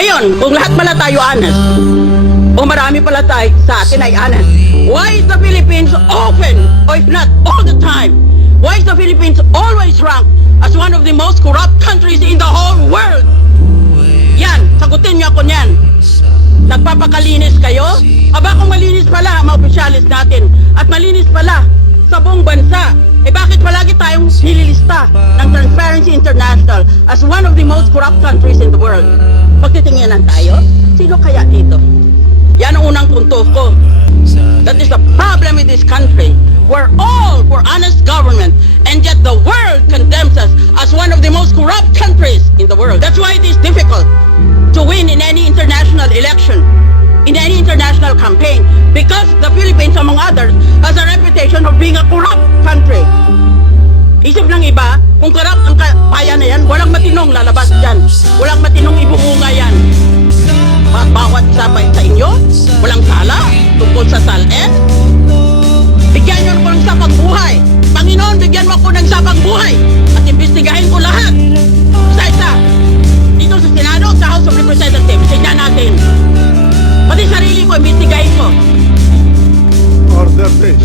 Ngayon, kung lahat pala tayo honest, o marami pala tayo sa atin ay honest, why is the Philippines often, or if not all the time, why is the Philippines always ranked as one of the most corrupt countries in the whole world? Yan, sagutin niyo ako niyan. Nagpapakalinis kayo? Aba kung malinis pala ang mga opisyalis natin at malinis pala sa buong bansa, eh bakit palagi tayong nililista ng Transparency International as one of the most corrupt countries in the world? Magtitinginan tayo? Sino kaya dito? Yan ang unang punto ko. That is the problem with this country. We're all for honest government, and yet the world condemns us as one of the most corrupt countries in the world. That's why it is difficult to win in any international election, in any international campaign, because the Philippines, among others, has a reputation of being a corrupt country. Isip ng iba, kung corrupt ang bayan na yan, walang matinong lalabas dyan. Walang matinong ibuunga yan. Bawat sabay sa inyo, walang sala tungkol sa SALN. Bigyan nyo ako ng sapang buhay. Panginoon, bigyan mo ako ng sapang buhay at imbestigahin ko lahat. Isa-isa. Dito sa Senado, sa House of Representatives, tignan natin. Pati sarili ko, imbestigahin ko. Order, please.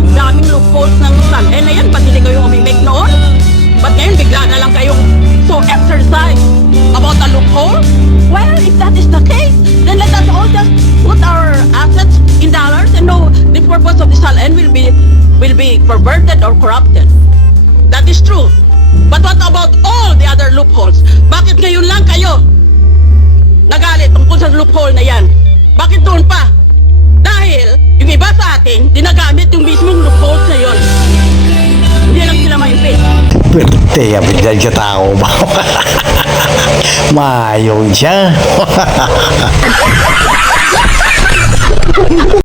Ang daming loopholes ng SALN na yan. Ba't hindi kayo umimik noon? Ba't ngayon bigla na lang kayong so exercise about the loophole? Well, if that is the case, then let us all just put our assets in dollars and know the purpose of the SALN will be perverted or corrupted. That is true. But what about all the other loopholes? Bakit ngayon lang kayo nagalit tungkol sa loophole na yan? Bakit doon pa? Dahil yung iba sa atin, dinagamit yung mismong loopholes na yun. Hindi lang sila ma-invade. Pwerte ya bigyan sa tao ba? Maayong siya.